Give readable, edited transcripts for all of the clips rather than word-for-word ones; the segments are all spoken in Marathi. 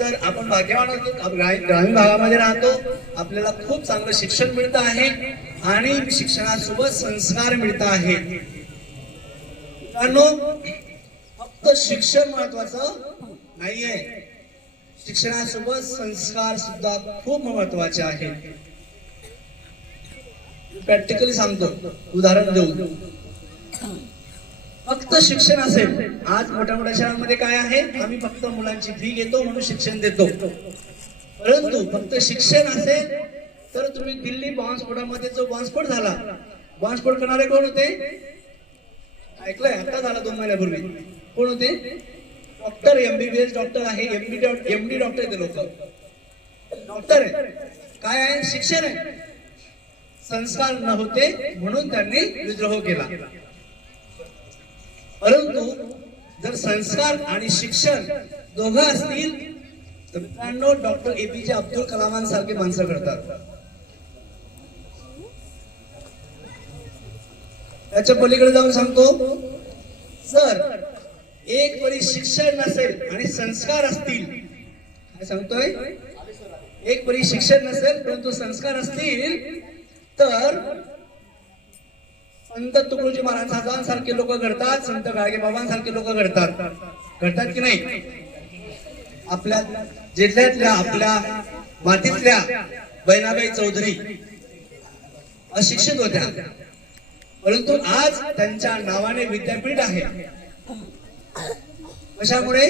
तर आपण भाग्यवान आहोत, ग्रामीण भागामध्ये राहतो, आपल्याला खूप चांगलं शिक्षण मिळतं आहे आणि शिक्षणासोबत संस्कार मिळत आहेत. मित्रांनो, फक्त शिक्षण महत्वाचं नाहीये, शिक्षणासोबत संस्कार सुद्धा खूप महत्वाचे आहेत. प्रॅक्टिकली सांगतो, उदाहरण देऊ. फक्त शिक्षण असेल, आज मोठ्या मोठ्या शाळांमध्ये काय आहे, आम्ही फक्त मुलांची फी घेतो म्हणून शिक्षण देतो. परंतु फक्त शिक्षण असेल तर तुम्ही दिल्ली बॉम्बस्फोटामध्ये जो बॉम्बस्फोट झाला, बॉम्बस्फोट करणारे कोण होते ऐकलंय? आता झाला 2 महिन्यापूर्वी. कोण होते? डॉक्टर, MBBS डॉक्टर आहे, MD डॉक्टर आहे. ते लोक डॉक्टर आहे, काय आहे? शिक्षण आहे. संस्कार नव्हते म्हणून त्यांनी विद्रोह केला. परंतु जर संस्कार आणि शिक्षण दोघं असतील तर मित्रांनो, डॉक्टर APJ अब्दुल कलामांसारखे माणसं घडतात. त्याच्या पलीकडे जाऊन सांगतो, जर एक परी शिक्षण नसेल आणि संस्कार असतील, काय सांगतोय, एक परी शिक्षण नसेल परंतु संस्कार असतील तर संत तुकडोजी महाराजांसारखे लोक घडतात, संत गाडगे बाबांसारखे लोक घडतात की नाही? आपल्या जिल्ह्यातल्या, आपल्या मातीतल्या बहिणाबाई चौधरी अशिक्षित होत्या, परंतु आज त्यांच्या नावाने विद्यापीठ आहे. कशामुळे?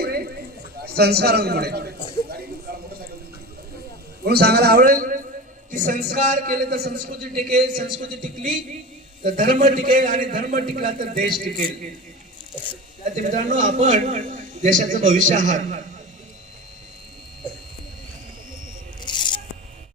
संस्कारांमुळे. म्हणून सांगायला आवडेल की संस्कार केले तर संस्कृती टिकेल, संस्कृती टिकली तर धर्म टिकेल आणि धर्म टिकला तर देश टिकेल. मित्रांनो, आपण देशाचं भविष्य आहात.